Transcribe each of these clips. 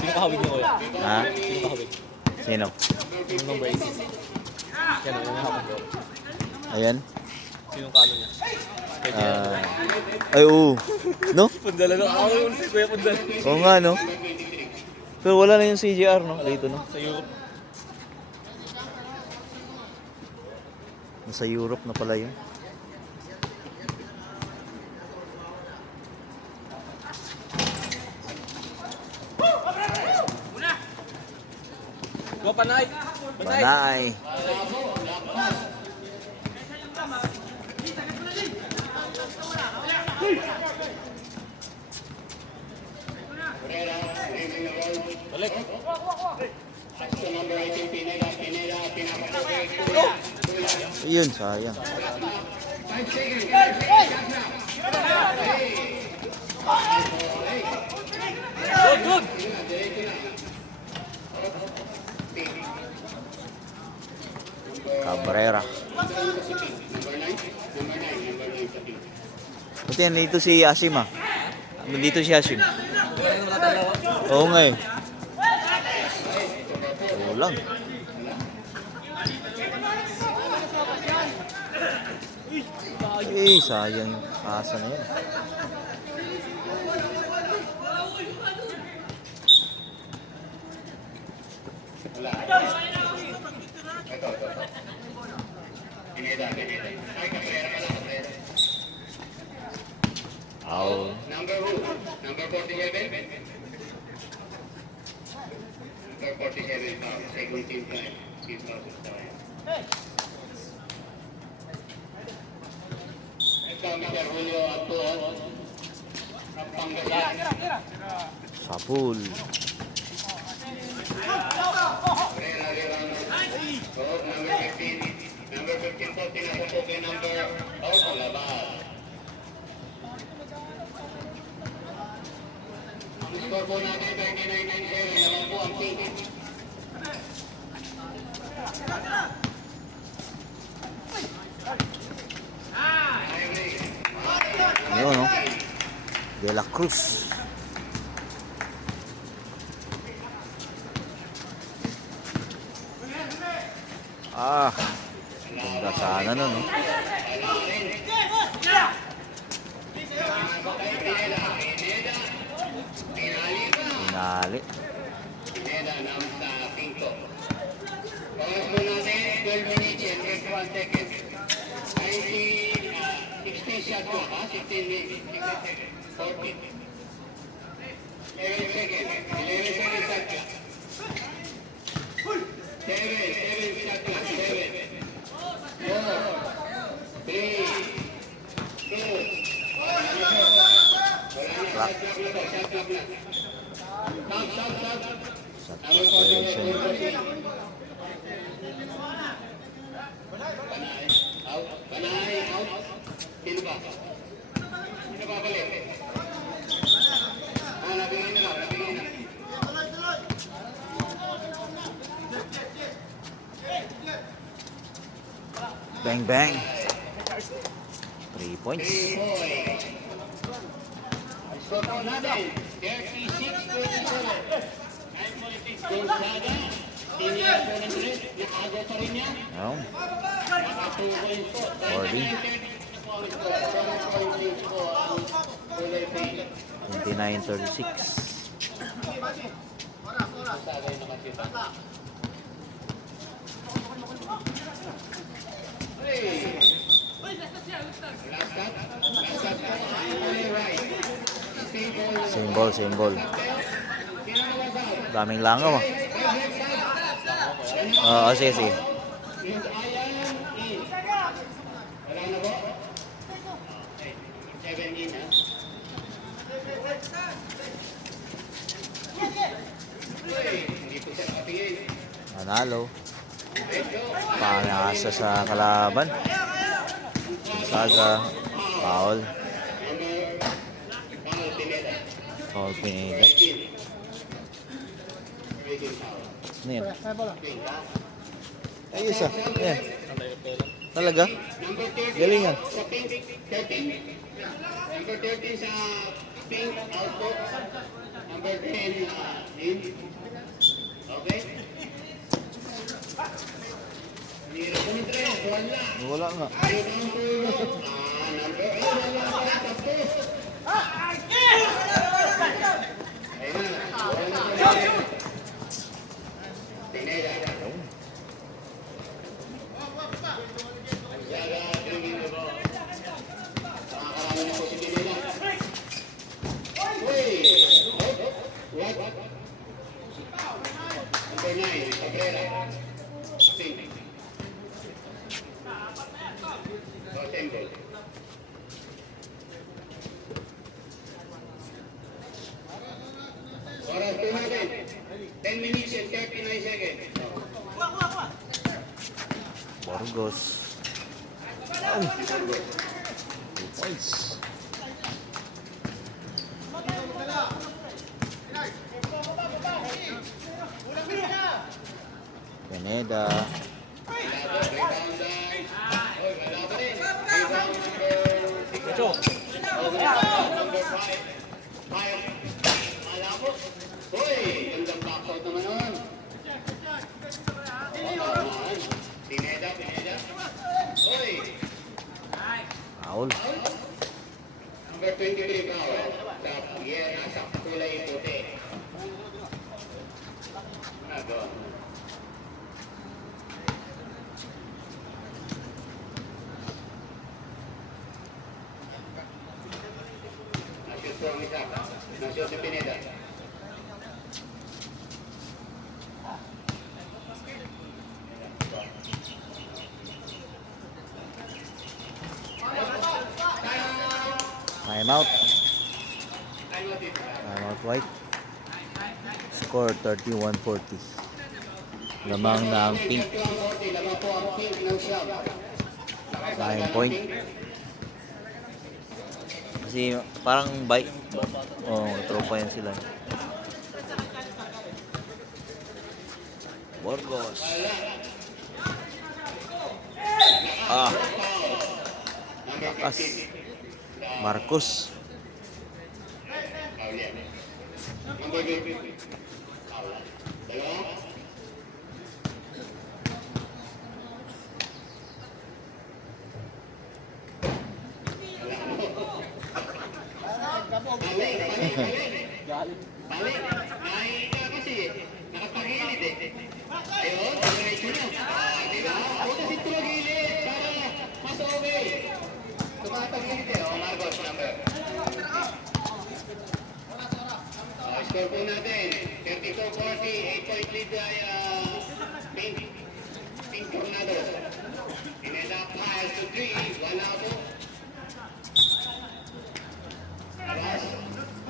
Sino kahawig niyo kuya? Ha? Sino kahawig? Sino? Yung number 18. Yan ang hawak ko. Ayan. Sino kano niya? Ay, oo. No? Pundala no? Ako yung si Kuya Pundala. Oo nga, no? Pero wala na yung CJR, no? Dito, no? Sa Europe. Nasa Europe na pala yun. Go, Panay! Panay. Balik! Ayun, sayang. Good, good! Cabrera. Buti yan, dito si Hashim, ah. Dito si Hashim. Wala yung matatalawa. Oo nga eh. Kulang. Eh, sayang yung pasa na yan. Foul. Number 47. Number 47 foul. Second team time. Team foul time. Ito Mr. Julio Atuon. From Pangasinan. Sapul. So, number 15. Number 15 po, tinasapok kay number labas. Ang score po natin 39-9-0. Naman po ang team. Ayun, no? De La Cruz. Ah, ganda sana nun, no? Pinali. Pineda ng sa Pinto. Oras po natin, 12 minutes and 21 seconds. 16 shot po, 16 minutes, 14. 11 seconds, 11 seconds shot clock. 7 shot clock, 7. 4, 3, 2, wala na, shot clock na to, shot clock na. Stop. Number 14, Panay, out. Sino ba? Sino ba balik? Nabingin na lang. Bang, bang. 3 points. Score po natin, 36-27. 9.6 Gonzaga. Senior po ng rin, nakago pa rin niya. Ayun. Naka 2 points po. 7 po ang kulay pink. 29-36. Sagay na kasi ba? Last cut po ang kulay right. Same ball. Daming langaw, ah. Oo, sige. Wala na po? 7 in, ha? Hindi po siya nakatingin. Manalo. Panasa sa kalaban. Saga. Foul. Foul Pineda. Ano yan? Ay, isa. Ayan. Ang tayo lang. Talaga? Number 30 Galing out sa pink. 13. Number 13 sa pink out po. Number 10 in. Okay? Hirap mo ni Tres. Wala. Wala nga. Rebound po. Number 8. Wala pa. Tapos. Ayun na. Wala na po. Pineda. Zaga, drinking the ball. Nakakarami na po si Pineda. Uy! What? Number 9, Cabrera. Pink. Rosenberg. Oras po natin. 10 minutes and 39 seconds. Burgos. Oh. 2 points. Pineda. Number 5. Hoy, gandang box out naman nun. Pineda. Hoy. Foul. Number 23 foul. Nasa kulay puti. Ano? Nashoot po ang isa. Nashoot si Pineda. Timeout. Timeout White. Score 31-40. Lamang na ang pink. Lamang po ang pink ng shot. 9 point. Kasi parang bike. Oh, tropa yan sila. Burgos. Ah. Lakas. Marcos. Number 20. Dalawa. Balik. Ay, kasi nakapagilid eh. Ayun, diretso na. Diba? Buta si tumagilid para mas okay. Tumatagilid eh. Marcos, number. Score po natin. 32-40. 8-point lead ay Pink Tornados. Pineda pass to 3. Wala po. Pass.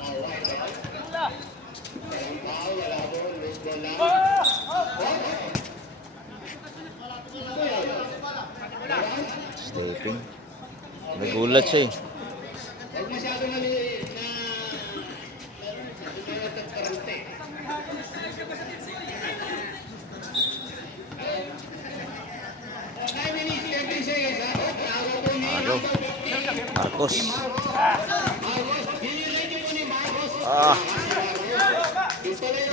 Alright. Walang foul. Wala po. Loose ball lang. Stepping. Nagulat siya eh. Huwag masyado na nagkarante. Marcos. Ah.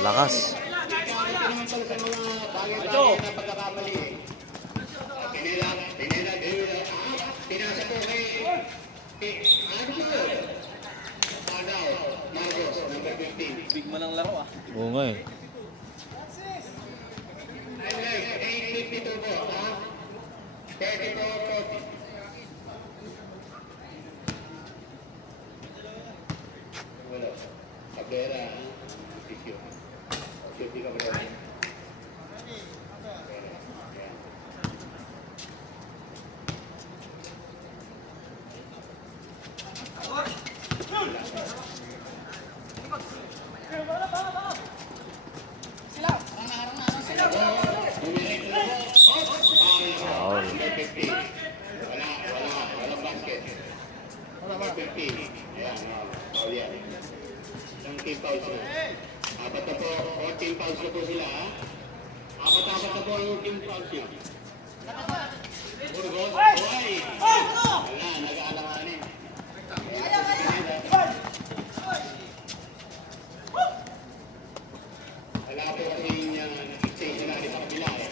Lakas. Big man ang laro ah. Oo nga eh. 8:52 po, ha? 34-40. Wala. Cabrera. Sisyo. Safety Cabrera. Foul. Number 50. Walang basket. Number 50. Ayan, foul yan. Isang team fouls na. Apat na po, 14 fouls na po sila, ha? Apat na po ang team fouls niya. Burgos. Buhay. Wala, nag-aalanganin. Wala po kasi nag-stationary sa kabila eh.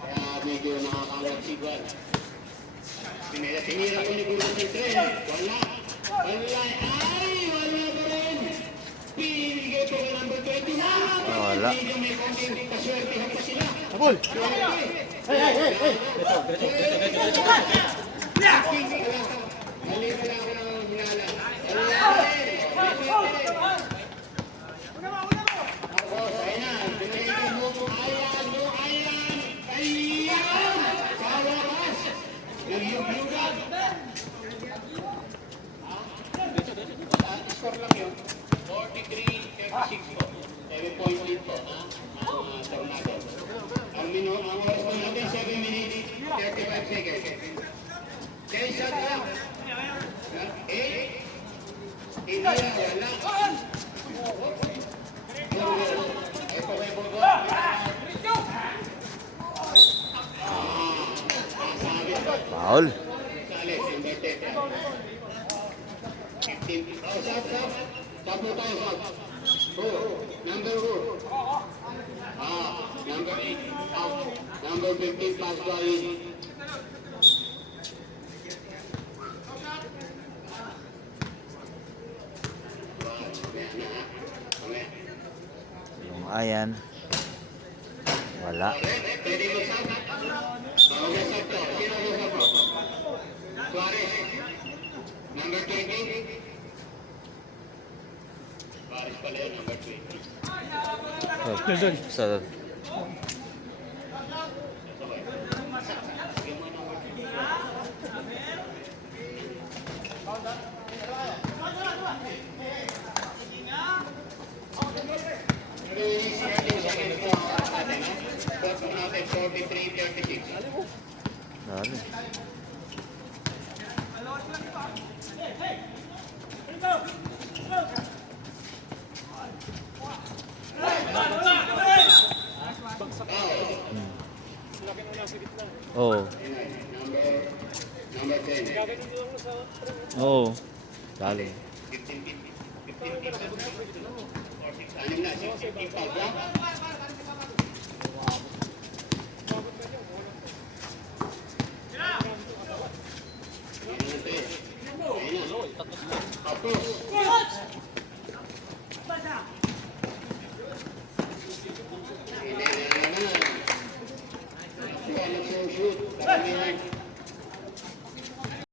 Kaya medyo nakakawag sigwal. Tinira ko ni Burgos yung tren. Wala. Wala. Ay! Wala pa rin. Pinigay ko ka number 20. Wala. Hindi may konting kaswertihan pa sila. Abol! Mali pala ako ng hinala. Ako, sa'yo na. Pinalitan mo. Ayan mo, ayan. Ayan! Sa wakas. Nagyug-yugan. Score lang yun. 43-36 po. 7 point lead po. Ang Tornado. Ang oras po natin, 7 minutes, 35 seconds. Okay, shot lang. 8. Hindi na, wala. Ay, po kayo po. Foul. Sales, inverted. 15. Oh, shot. Shot mo tayo, shot. Number 4. Number 8. Out. Number 15, pass by. Yung ayan. Wala. Pwede mag-sub? Mag-sub to. Sino mag-sub to? Suarez. Number 20. Suarez pala yun, number 20. Sa Natin 43-36. dali. Oh. Number 10. Oh. Dali. 15 na, 16 pa.